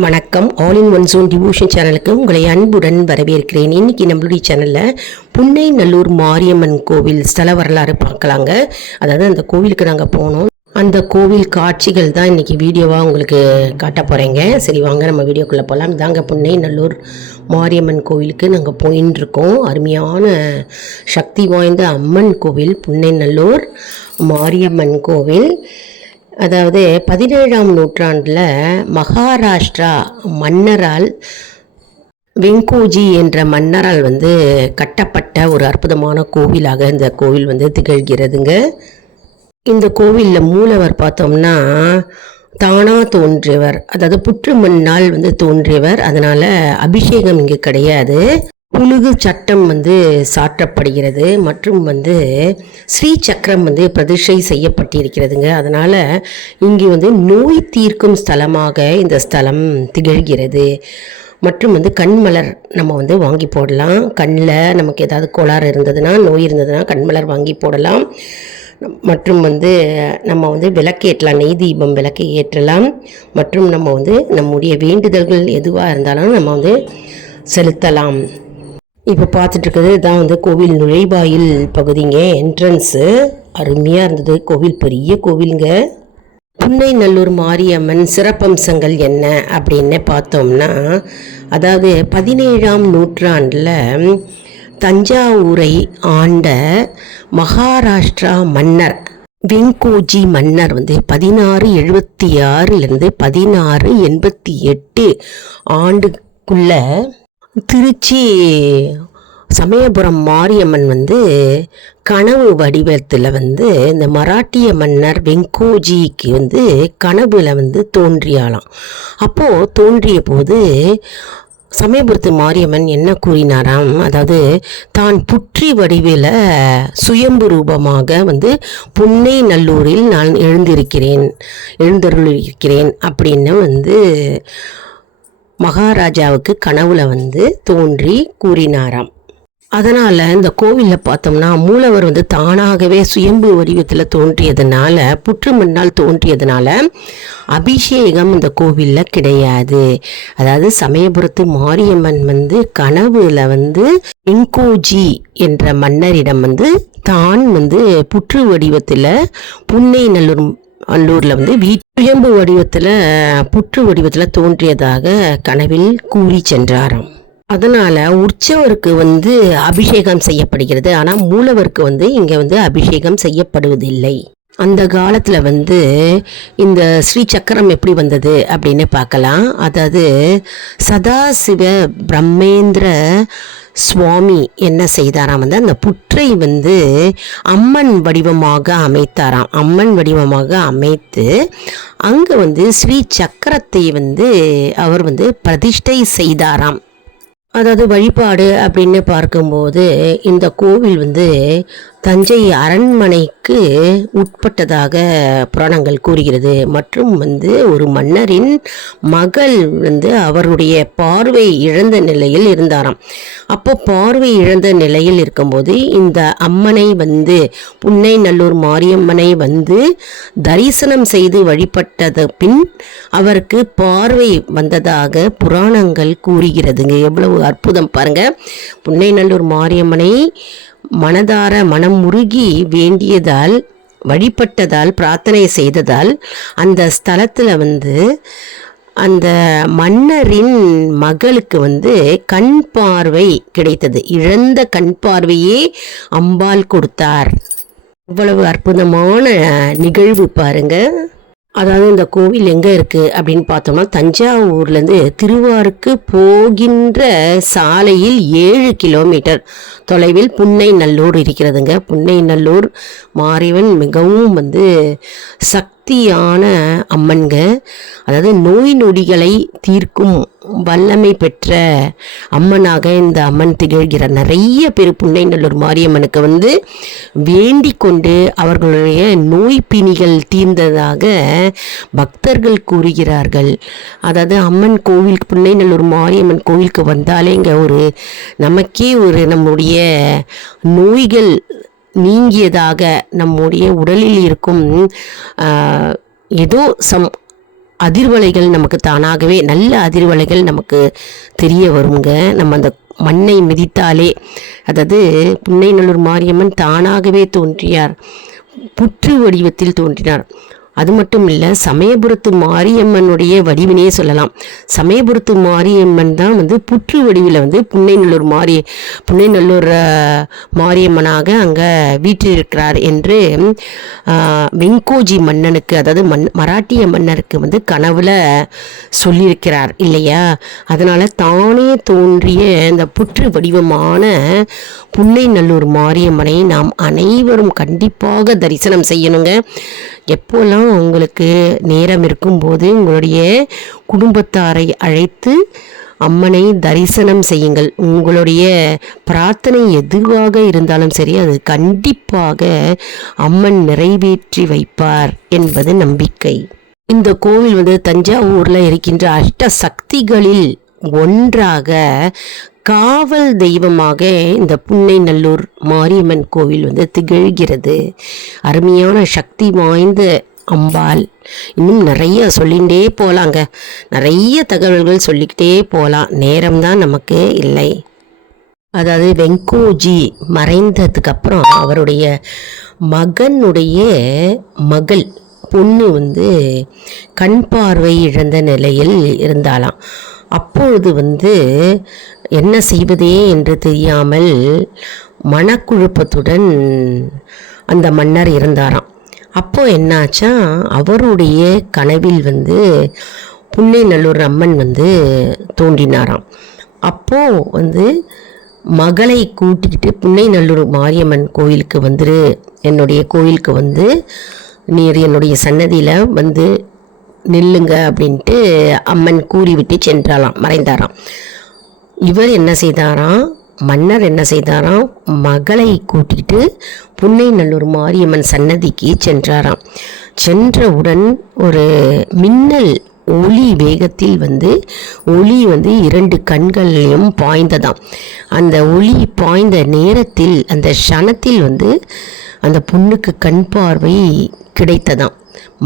வணக்கம். All in one zone devotion சேனலுக்கு உங்களை அன்புடன் வரவேற்கிறேன். இன்றைக்கி நம்மளுடைய சேனலில் புன்னைநல்லூர் மாரியம்மன் கோவில் ஸ்தல வரலாறு பார்க்கலாங்க. அதாவது அந்த கோவிலுக்கு நாங்கள் போனோம். அந்த கோவில் காட்சிகள் தான் இன்றைக்கி வீடியோவாக உங்களுக்கு காட்ட போகிறேங்க. சரி வாங்க நம்ம வீடியோக்குள்ளே போகலாம். இதாங்க புன்னைநல்லூர் மாரியம்மன் கோவிலுக்கு நாங்கள் போயின்னு இருக்கோம். அருமையான சக்தி வாய்ந்த அம்மன் கோவில் புன்னைநல்லூர் மாரியம்மன் கோவில். அதாவது 17ஆம் நூற்றாண்டில் மகாராஷ்டிரா மன்னரால் வெங்கோஜி என்ற மன்னரால் கட்டப்பட்ட ஒரு அற்புதமான கோவிலாக இந்த கோவில் திகழ்கிறதுங்க. இந்த கோவிலில் மூலவர் பார்த்தோம்னா தானா தோன்றியவர், அதாவது புற்று மண்ணால் தோன்றியவர். அதனால் அபிஷேகம் இங்கே கிடையாது. புழுகு சட்டம் சாற்றப்படுகிறது மற்றும் ஸ்ரீ சக்கரம் பிரதிஷ்டை செய்யப்பட்டிருக்கிறதுங்க. அதனால் இங்கே நோய் தீர்க்கும் ஸ்தலமாக இந்த ஸ்தலம் திகழ்கிறது. மற்றும் கண்மலர் நம்ம வாங்கி போடலாம். கண்ணில் நமக்கு ஏதாவது கோளாறு இருந்ததுன்னா, நோய் இருந்ததுன்னா கண்மலர் வாங்கி போடலாம். மற்றும் நம்ம விளக்கேற்றலாம், நெய் தீபம் விளக்கு ஏற்றலாம். மற்றும் நம்ம நம்முடைய வேண்டுதல்கள் எதுவாக இருந்தாலும் நம்ம செலுத்தலாம். இப்போ பார்த்துட்ருக்குது இதான் கோவில் நுழைவாயில் பகுதிங்க, என்ட்ரன்ஸு. அருமையாக இருந்தது. கோவில் பெரிய கோவிலுங்க. புன்னைநல்லூர் மாரியம்மன் சிறப்பம்சங்கள் என்ன அப்படின்னு பார்த்தோம்னா, அதாவது 17ஆம் நூற்றாண்டில் தஞ்சாவூரை ஆண்ட மகாராஷ்டிரா மன்னர் வெங்கோஜி மன்னர் 1676 1688 ஆண்டுக்குள்ள திருச்சி சமயபுரம் மாரியம்மன் கனவு வடிவத்தில் இந்த மராட்டிய மன்னர் வெங்கோஜிக்கு கனவுல தோன்றியாலாம். அப்போது தோன்றிய போது சமயபுரத்து மாரியம்மன் என்ன கூறினாராம், அதாவது தான் புற்றி வடிவில் சுயம்பு ரூபமாக புன்னைநல்லூரில் நான் எழுந்தருளிருக்கிறேன் அப்படின்னு மகாராஜாவுக்கு கனவுல தோன்றி கூறினாராம். அதனால் இந்த கோவிலில் பார்த்தோம்னா மூலவர் தானாகவே சுயம்பு வடிவத்தில் தோன்றியதுனால, புற்று மண்ணால் தோன்றியதுனால அபிஷேகம் இந்த கோவிலில் கிடையாது. அதாவது சமயபுரத்து மாரியம்மன் கனவுல வெங்கோஜி என்ற மன்னரிடம் தான் புற்று வடிவத்தில் புன்னைநல்லூரில் சுயம்பு வடிவத்தில் புற்று வடிவத்தில் தோன்றியதாக கனவில் கூறி சென்றாராம். அதனால் உற்சவருக்கு அபிஷேகம் செய்யப்படுகிறது. ஆனால் மூலவருக்கு இங்கே அபிஷேகம் செய்யப்படுவதில்லை. அந்த காலத்தில் இந்த ஸ்ரீ சக்கரம் எப்படி வந்தது அப்படின்னு பார்க்கலாம். அதாவது சதாசிவ பிரம்மேந்திர சுவாமி என்ன செய்தாராம், அந்த புற்றை அம்மன் வடிவமாக அமைத்தாராம். அம்மன் வடிவமாக அமைத்து அங்கே ஸ்ரீ சக்கரத்தை அவர் பிரதிஷ்டை செய்தாராம். அதாவது வழிபாடு அப்படின்னு பார்க்கும்போது இந்த கோவில் தஞ்சை அரண்மனைக்கு உட்பட்டதாக புராணங்கள் கூறுகிறது. மற்றும் ஒரு மன்னரின் மகள் அவருடைய பார்வை இழந்த நிலையில் இருந்தாராம். அப்போ பார்வை இழந்த நிலையில் இருக்கும்போது இந்த அம்மனை புன்னைநல்லூர் மாரியம்மனை தரிசனம் செய்து வழிபட்டது பின் அவருக்கு பார்வை வந்ததாக புராணங்கள் கூறுகிறதுங்க. எவ்வளவு அற்புதம் பாருங்க. புன்னைநல்லூர் மாரியம்மனை மனதார மனம் முருகி வேண்டியதால், வழிபட்டதால், பிரார்த்தனை செய்ததால் அந்த ஸ்தலத்தில் அந்த மன்னரின் மகளுக்கு கண் பார்வை கிடைத்தது. இழந்த கண் பார்வையே அம்பாள் கொடுத்தார். இவ்வளவு அற்புதமான நிகழ்வு பாருங்க. அதாவது இந்த கோவில் எங்கே இருக்குது அப்படின்னு பார்த்தோம்னா, தஞ்சாவூர்லேருந்து திருவாரூருக்கு போகின்ற சாலையில் 7 கிலோமீட்டர் தொலைவில் புன்னைநல்லூர் இருக்கிறதுங்க. புன்னைநல்லூர் மாரியம்மன் மிகவும் சக்தியான அம்மன்க. அதாவது நோய் நொடிகளை தீர்க்கும் வல்லமை பெற்ற அம்மனாக இந்த அம்மன் திகழ்கிறார். நிறைய பேர் புன்னைநல்லூர் மாரியம்மனுக்கு வேண்டிக் கொண்டு அவர்களுடைய நோய் பிணிகள் தீர்ந்ததாக பக்தர்கள் கூறுகிறார்கள். அதாவது அம்மன் கோவில், புன்னைநல்லூர் மாரியம்மன் கோவிலுக்கு வந்தாலே இங்கே நமக்கே நம்முடைய நோய்கள் நீங்கியதாக, நம்முடைய உடலில் இருக்கும் ஏதோ அதிர்வலைகள் நமக்கு தானாகவே நல்ல அதிர்வலைகள் நமக்கு தெரிய வருங்க. நம்ம அந்த மண்ணை மிதித்தாலே, அதாவது புன்னைநல்லூர் மாரியம்மன் தானாகவே தோன்றியார், புற்று வடிவத்தில் தோன்றினார். அது மட்டும் இல்லை, சமயபுரத்து மாரியம்மனுடைய வடிவினே சொல்லலாம். சமயபுரத்து மாரியம்மன் தான் புற்று வடிவில் புன்னைநல்லூர் மாரியம்மனாக அங்கே வீற்றிருக்கிறார் என்று வெங்கோஜி மன்னனுக்கு, அதாவது மராட்டிய மன்னருக்கு கனவுல சொல்லியிருக்கிறார் இல்லையா. அதனால் தானே தோன்றிய இந்த புற்று வடிவமான புன்னைநல்லூர் மாரியம்மனை நாம் அனைவரும் கண்டிப்பாக தரிசனம் செய்யணுங்க. எப்போல்லாம் உங்களுக்கு நேரம் இருக்கும்போது உங்களுடைய குடும்பத்தாரை அழைத்து அம்மனை தரிசனம் செய்யுங்கள். உங்களுடைய பிரார்த்தனை எதுவாக இருந்தாலும் சரி, அது கண்டிப்பாக அம்மன் நிறைவேற்றி வைப்பார் என்பது நம்பிக்கை. இந்த கோவில் தஞ்சாவூரில் இருக்கின்ற அஷ்ட சக்திகளில் ஒன்றாக காவல் தெய்வமாக இந்த புன்னைநல்லூர் மாரியம்மன் கோவில் திகழ்கிறது. அருமையான சக்தி வாய்ந்த அம்பாள். இன்னும் நிறைய சொல்லிகிட்டே போகலாங்க, நிறைய தகவல்கள் சொல்லிக்கிட்டே போகலாம், நேரம்தான் நமக்கு இல்லை. அதாவது வெங்கோஜி மறைந்ததுக்கு அப்புறம் அவருடைய மகனுடைய மகள் பொண்ணு கண் பார்வை இழந்த நிலையில் இருந்தாலாம். அப்பொழுது என்ன செய்வதே என்று தெரியாமல் மனக்குழப்பத்துடன் அந்த மன்னர் இருந்தாராம். அப்போ என்னாச்சா, அவருடைய கனவில் புன்னைநல்லூர் அம்மன் தோன்றினாராம். அப்போது மகளை கூட்டிக்கிட்டு புன்னைநல்லூர் மாரியம்மன் கோயிலுக்கு வந்துரு, என்னுடைய கோயிலுக்கு நீர் என்னுடைய சன்னதியில் நில்லுங்க அப்படின்ட்டு அம்மன் கூறிவிட்டு சென்றாலாம், மறைந்தாராம். இவர் என்ன செய்தாராம், மன்னர் என்ன செய்தாராம், மகளை கூட்டிகிட்டு புன்னைநல்லூர் மாரியம்மன் சன்னதிக்கு சென்றாராம். சென்றவுடன் ஒரு மின்னல் ஒளி வேகத்தில் ஒளி 2 கண்களையும் பாய்ந்ததாம். அந்த ஒளி பாய்ந்த நேரத்தில், அந்த க்ஷணத்தில் அந்த பொண்ணுக்கு கண் பார்வை கிடைத்ததாம்.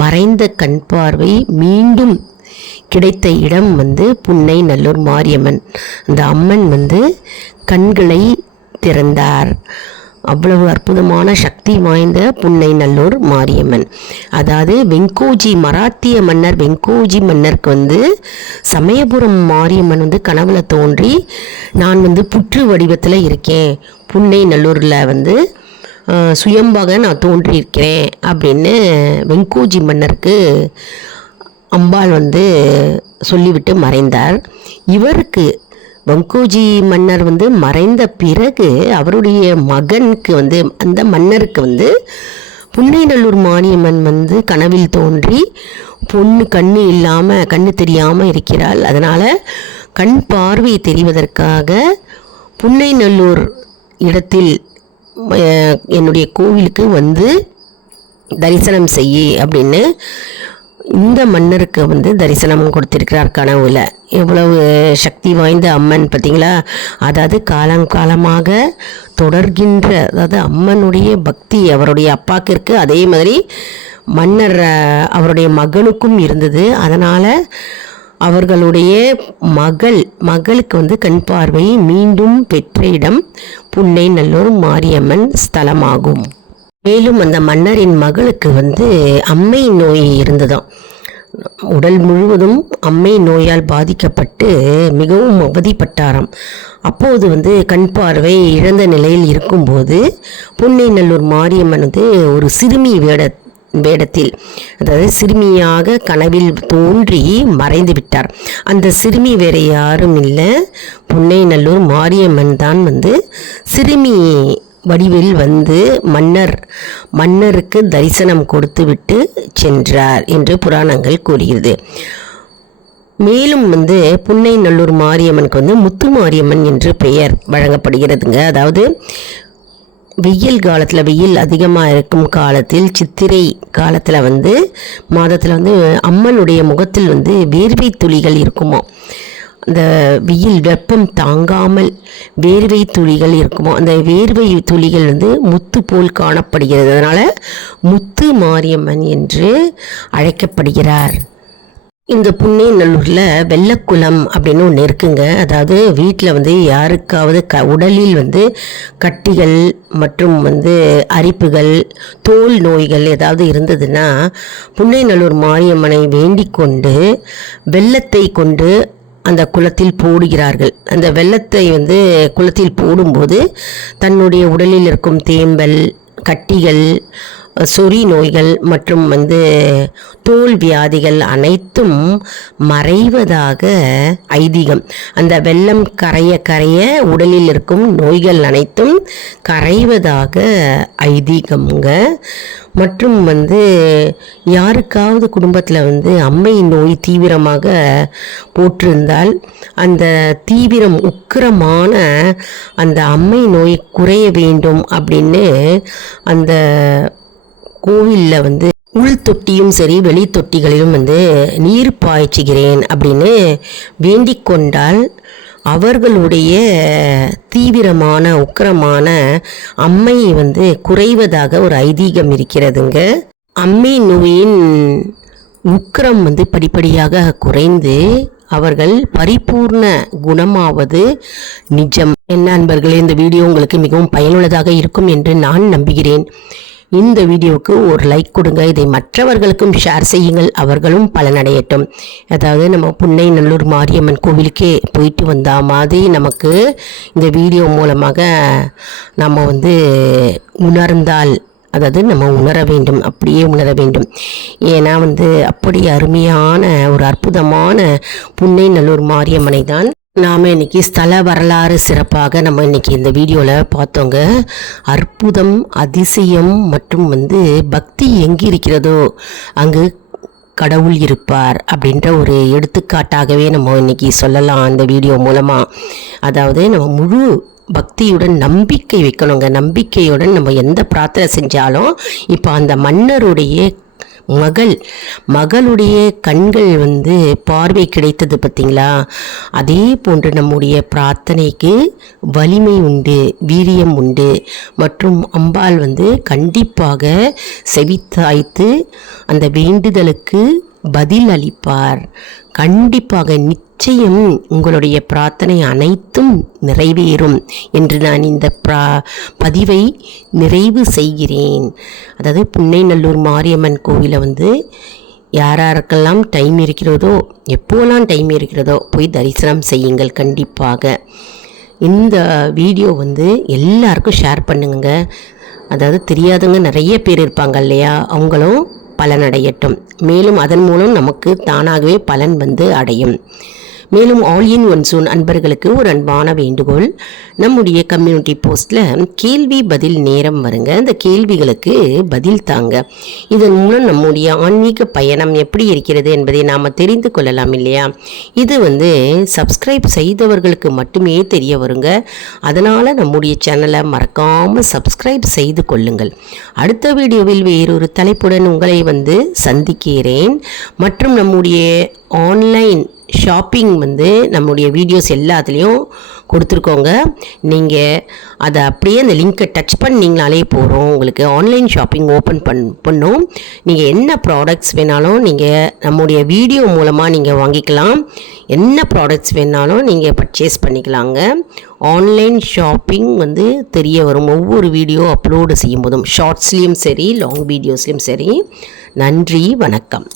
மறைந்த கண் பார்வை மீண்டும் கிடைத்த இடம் புன்னைநல்லூர் மாரியம்மன். அந்த அம்மன் கண்களை திறந்தார். அவ்வளவு அற்புதமான சக்தி வாய்ந்த புன்னைநல்லூர் மாரியம்மன். அதாவது வெங்கோஜி, மராத்திய மன்னர் வெங்கோஜி மன்னருக்கு சமயபுரம் மாரியம்மன் கனவுல தோன்றி, நான் புற்று வடிவத்தில் இருக்கேன், புன்னைநல்லூரில் சுயம்பாக நான் தோன்றியிருக்கிறேன் அப்படின்னு வெங்கோஜி மன்னருக்கு அம்பாள் சொல்லிவிட்டு மறைந்தார். இவருக்கு வெங்கோஜி மன்னர் மறைந்த பிறகு அவருடைய மகனுக்கு அந்த மன்னருக்கு புன்னைநல்லூர் மாரியம்மன் கனவில் தோன்றி, பொண்ணு கண்ணு தெரியாமல் இருக்கிறாள், அதனால் கண் பார்வை தெரிவதற்காக புன்னைநல்லூர் இடத்தில் என்னுடைய கோவிலுக்கு தரிசனம் செய்ய அப்படின்னு இந்த மன்னருக்கு தரிசனம் கொடுத்திருக்கிறார் கனவுல. எவ்வளவு சக்தி வாய்ந்த அம்மன் பார்த்தீங்களா. அதாவது காலங்காலமாக தொடர்கின்ற, அதாவது அம்மனுடைய பக்தி அவருடைய அப்பாக்கிற்கு, அதே மாதிரி மன்னர் அவருடைய மகனுக்கும் இருந்தது. அதனால் அவர்களுடைய மகளுக்கு கண் பார்வை மீண்டும் பெற்ற இடம் புன்னைநல்லூர் மாரியம்மன் ஸ்தலமாகும். மேலும் அந்த மன்னரின் மகளுக்கு அம்மை நோய் இருந்ததாம். உடல் முழுவதும் அம்மை நோயால் பாதிக்கப்பட்டு மிகவும் அவதிப்பட்டாராம். அப்போது கண் பார்வை இழந்த நிலையில் இருக்கும்போது புன்னைநல்லூர் மாரியம்மன் ஒரு சிறுமி வேடத்தில், அதாவது சிறுமியாக கனவில் தோன்றி மறைந்து விட்டார். அந்த சிறுமி வேற யாரும் இல்லை, புன்னைநல்லூர் மாரியம்மன் தான் சிறுமி வடிவில் மன்னருக்கு தரிசனம் கொடுத்து விட்டு சென்றார் என்று புராணங்கள் கூறுகிறது. மேலும் புன்னைநல்லூர் மாரியம்மனுக்கு முத்து மாரியம்மன் என்று பெயர் வழங்கப்படுகிறதுங்க. அதாவது வெயில் காலத்தில், வெயில் அதிகமாக இருக்கும் காலத்தில், சித்திரை காலத்தில் மாதத்தில் அம்மனுடைய முகத்தில் வேர்வை துளிகள் இருக்குமா. அந்த வெயில் வெப்பம் தாங்காமல் வேர்வை துளிகள் இருக்குமோ, அந்த வேர்வை துளிகள் முத்து போல் காணப்படுகிறது. அதனால் முத்து மாரியம்மன் என்று அழைக்கப்படுகிறார். இந்த புன்னைநல்லூரில் வெள்ளக்குளம் அப்படின்னு ஒன்று இருக்குங்க. அதாவது வீட்டில் வந்து யாருக்காவது உடலில் வந்து கட்டிகள் மற்றும் வந்து அரிப்புகள், தோல் நோய்கள் ஏதாவது இருந்ததுன்னா புன்னைநல்லூர் மாரியம்மனை வேண்டிக் கொண்டு வெள்ளத்தை கொண்டு அந்த குளத்தில் போடுகிறார்கள். அந்த வெள்ளத்தை வந்து குளத்தில் போடும்போது தன்னுடைய உடலில் இருக்கும் தேம்பல், கட்டிகள், சொறி நோய்கள் மற்றும் வந்து தோல் வியாதிகள் அனைத்தும் மறைவதாக ஐதீகம். அந்த வெள்ளம் கரைய கரைய உடலில் இருக்கும் நோய்கள் அனைத்தும் கரைவதாக ஐதீகம்ங்க. மற்றும் வந்து யாருக்காவது குடும்பத்தில் வந்து அம்மை நோய் தீவிரமாக போற்றிருந்தால் அந்த தீவிரம் உக்கிரமான அந்த அம்மை நோய் குறைய வேண்டும் அப்படின்னு அந்த கோவிலில் வந்து உள் தொட்டியும் சரி வெளி தொட்டிகளிலும் வந்து நீர் பாய்ச்சுகிறேன் அப்படின்னு வேண்டிக் கொண்டால் அவர்களுடைய தீவிரமான உக்கிரமான அம்மை வந்து குறைவதாக ஒரு ஐதீகம் இருக்கிறதுங்க. அம்மை நோயின் உக்கிரம் வந்து படிப்படியாக குறைந்து அவர்கள் பரிபூர்ண குணமாவது நிஜம். என்ன அன்பர்களே, இந்த வீடியோ உங்களுக்கு மிகவும் பயனுள்ளதாக இருக்கும் என்று நான் நம்புகிறேன். இந்த வீடியோவுக்கு ஒரு லைக் கொடுங்க. இதை மற்றவர்களுக்கும் ஷேர் செய்யுங்கள், அவர்களும் பலனடையட்டும். அதாவது நம்ம புன்னைநல்லூர் மாரியம்மன் கோவிலுக்கே போயிட்டு வந்தா மாதிரி நமக்கு இந்த வீடியோ மூலமாக நம்ம வந்து உணர்ந்தால், அதாவது நம்ம உணர வேண்டும், அப்படியே உணர வேண்டும். ஏன்னா வந்து அப்படி அருமையான ஒரு அற்புதமான புன்னைநல்லூர் மாரியம்மனை தான் நாம் இன்றைக்கி ஸ்தல வரலாறு சிறப்பாக நம்ம இன்றைக்கி இந்த வீடியோவில் பார்த்தோங்க. அற்புதம், அதிசயம் மற்றும் வந்து பக்தி எங்கே இருக்கிறதோ அங்கு கடவுள் இருப்பார் அப்படின்ற ஒரு எடுத்துக்காட்டாகவே நம்ம இன்றைக்கி சொல்லலாம் இந்த வீடியோ மூலமாக. அதாவது நம்ம முழு பக்தியுடன் நம்பிக்கை வைக்கணுங்க. நம்பிக்கையுடன் நம்ம எந்த பிரார்த்தனை செஞ்சாலும் இப்போ அந்த மன்னருடைய மகளுடைய கண்கள் வந்து பார்வை கிடைத்தது பார்த்தீங்களா? அதே போன்று நம்முடைய பிரார்த்தனைக்கு வலிமை உண்டு, வீரியம் உண்டு. மற்றும் அம்பாள் வந்து கண்டிப்பாக செவித்தாய்த்து அந்த வேண்டுதலுக்கு பதில் அளிப்பார். கண்டிப்பாக நிச்சயம் உங்களுடைய பிரார்த்தனை அனைத்தும் நிறைவேறும் என்று நான் இந்த பதிவை நிறைவு செய்கிறேன். அதாவது புன்னைநல்லூர் மாரியம்மன் கோவிலை வந்து யாராருக்கெல்லாம் டைம் இருக்கிறதோ, எப்போலாம் டைம் இருக்கிறதோ போய் தரிசனம் செய்யுங்கள் கண்டிப்பாக. இந்த வீடியோ வந்து எல்லாருக்கும் ஷேர் பண்ணுங்க. அதாவது தெரியாதவங்க நிறைய பேர் இருப்பாங்க இல்லையா, அவங்களும் பலனடையட்டும். மேலும் அதன் மூலம் நமக்கு தானாகவே பலன் வந்து அடையும். மேலும் ஆல் இன் ஒன் சூன் அன்பர்களுக்கு ஒரு அன்பான வேண்டுகோள். நம்முடைய கம்யூனிட்டி போஸ்ட்டில் கேள்வி பதில் நேரம் வருங்க. அந்த கேள்விகளுக்கு பதில் தாங்க. இதன் மூலம் நம்முடைய ஆன்மீக பயணம் எப்படி இருக்கிறது என்பதை நாம் தெரிந்து கொள்ளலாம் இல்லையா? இது வந்து சப்ஸ்கிரைப் செய்தவர்களுக்கு மட்டுமே தெரிய வருங்க. அதனால் நம்முடைய சேனலை மறக்காமல் சப்ஸ்கிரைப் செய்து கொள்ளுங்கள். அடுத்த வீடியோவில் வேறொரு தலைப்புடன் உங்களை வந்து சந்திக்கிறேன். மற்றும் நம்முடைய ஆன்லைன் ஷாப்பிங் வந்து நம்முடைய வீடியோஸ் எல்லாத்துலேயும் கொடுத்துருக்கோங்க. நீங்கள் அதை அப்படியே அந்த லிங்க்கை டச் பண்ணிங்கனாலே போகிறோம், உங்களுக்கு ஆன்லைன் ஷாப்பிங் ஓப்பன் பண்ணோம். நீங்கள் என்ன ப்ராடக்ட்ஸ் வேணாலும் நீங்கள் நம்முடைய வீடியோ மூலமாக நீங்கள் வாங்கிக்கலாம். என்ன ப்ராடக்ட்ஸ் வேணாலும் நீங்கள் பர்ச்சேஸ் பண்ணிக்கலாங்க. ஆன்லைன் ஷாப்பிங் வந்து தெரிய வரும் ஒவ்வொரு வீடியோ அப்லோடு செய்யும் போதும், ஷார்ட்ஸ்லேயும் சரி லாங் வீடியோஸ்லேயும் சரி. நன்றி, வணக்கம்.